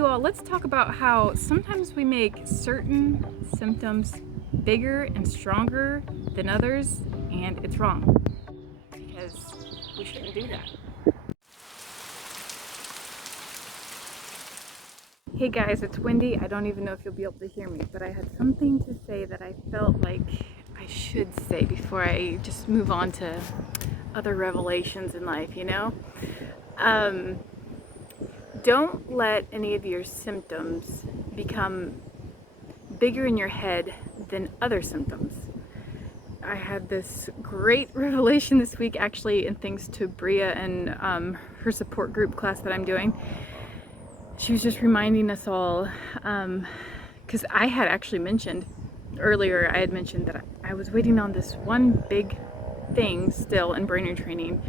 you all, let's talk about how sometimes we make certain symptoms bigger and stronger than others, and it's wrong because we shouldn't do that. Hey guys, it's Wendy. I don't even know if you'll be able to hear me, but I had something to say that I felt like I should say before I just move on to other revelations in life, you know? Don't let any of your symptoms become bigger in your head than other symptoms. I had this great revelation this week, actually, and thanks to Brea and her support group class that I'm doing. She was just reminding us all, because I had actually mentioned earlier, I had mentioned that I was waiting on this one big thing still in brain retraining.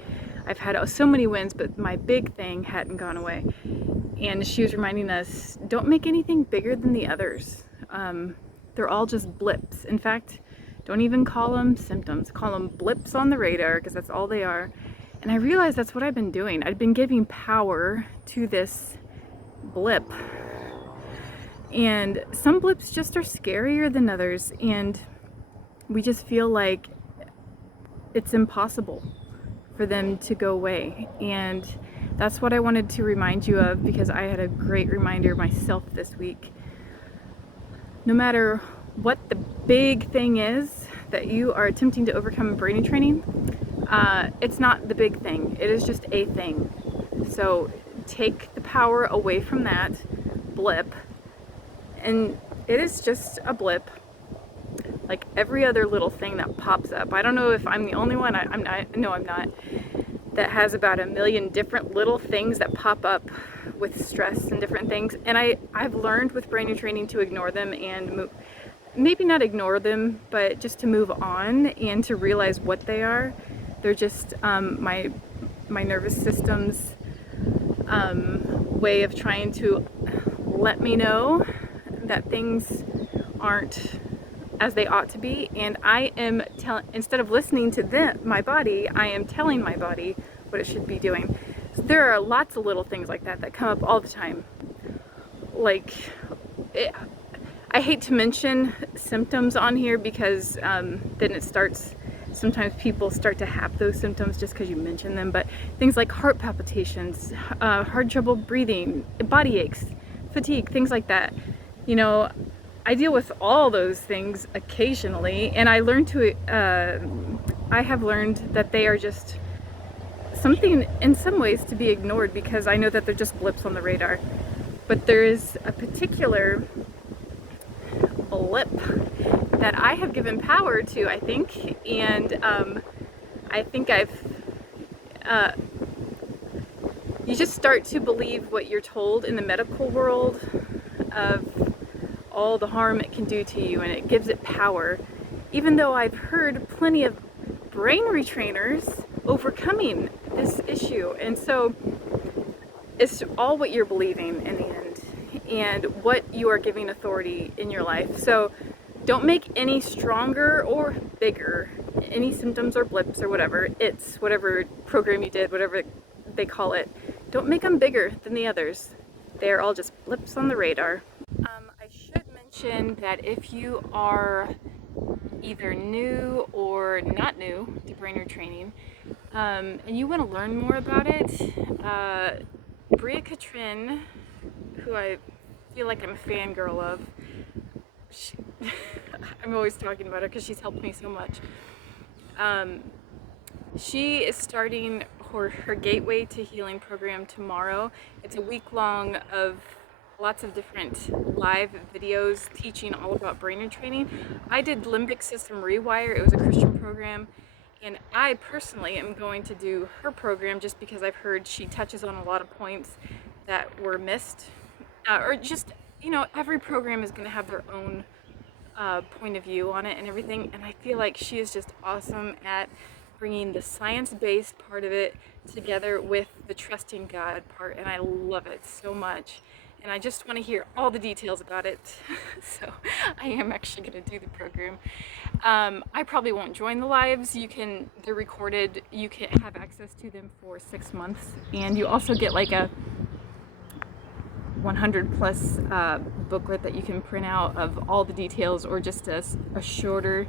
I've had so many wins, but my big thing hadn't gone away. And she was reminding us, don't make anything bigger than the others. They're all just blips. In fact, don't even call them symptoms. Call them blips on the radar, because that's all they are. And I realized that's what I've been doing. I've been giving power to this blip. And some blips just are scarier than others. And we just feel like it's impossible for them to go away. And that's what I wanted to remind you of, because I had a great reminder myself this week. No matter what the big thing is that you are attempting to overcome in brain training, it's not the big thing. It is just a thing. So take the power away from that blip, and it is just a blip, like every other little thing that pops up. I don't know if I'm the only one, I'm not, that has about 1 million different little things that pop up with stress and different things. And I've learned with brain training to ignore them and maybe not ignore them, but just to move on and to realize what they are. They're just my nervous system's way of trying to let me know that things aren't as they ought to be, and I am instead of listening to my body, I am telling my body what it should be doing. So there are lots of little things like that come up all the time. Like, I hate to mention symptoms on here because then it starts, sometimes people start to have those symptoms just because you mention them, but things like heart palpitations, hard trouble breathing, body aches, fatigue, things like that. You know, I deal with all those things occasionally, and I have learned that they are just something in some ways to be ignored, because I know that they're just blips on the radar. But there is a particular blip that I have given power to, I think, and I think you just start to believe what you're told in the medical world of all the harm it can do to you, and it gives it power, even though I've heard plenty of brain retrainers overcoming this issue. And so it's all what you're believing in the end, and what you are giving authority in your life. So don't make any stronger or bigger, any symptoms or blips or whatever, whatever program you did, whatever they call it, don't make them bigger than the others. They're all just blips on the radar. I should mention that if you are either new or not new to brain training, and you want to learn more about it, Brea Katrin, who I feel like I'm a fangirl of, I'm always talking about her because she's helped me so much. She is starting her Gateway to Healing program tomorrow. It's a week-long of lots of different live videos teaching all about brain training. I did Limbic System Rewire. It was a Christian program, and I personally am going to do her program just because I've heard she touches on a lot of points that were missed, or just, you know, every program is going to have their own point of view on it and everything, and I feel like she is just awesome at bringing the science-based part of it together with the trusting God part, and I love it so much. And I just want to hear all the details about it. So I am actually going to do the program. I probably won't join the lives. They're recorded. You can have access to them for 6 months, and you also get like 100 plus booklet that you can print out of all the details, or just a shorter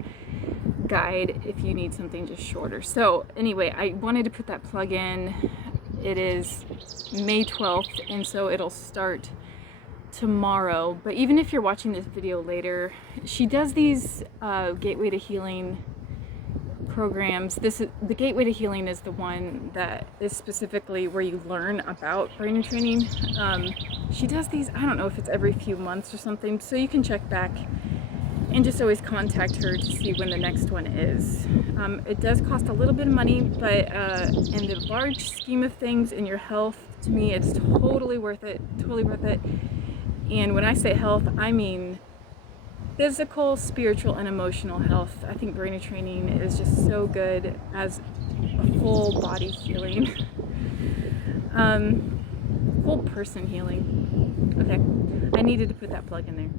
guide if you need something just shorter. So anyway, I wanted to put that plug in. It is May 12th, and so it'll start tomorrow. But even if you're watching this video later, she does these Gateway to Healing programs. The Gateway to Healing is the one that is specifically where you learn about brain retraining. She does these, I don't know if it's every few months or something, so you can check back and just always contact her to see when the next one is. It does cost a little bit of money, but in the large scheme of things in your health, to me, it's totally worth it, totally worth it. And when I say health, I mean physical, spiritual, and emotional health. I think brain training is just so good as a full body healing, full person healing. Okay, I needed to put that plug in there.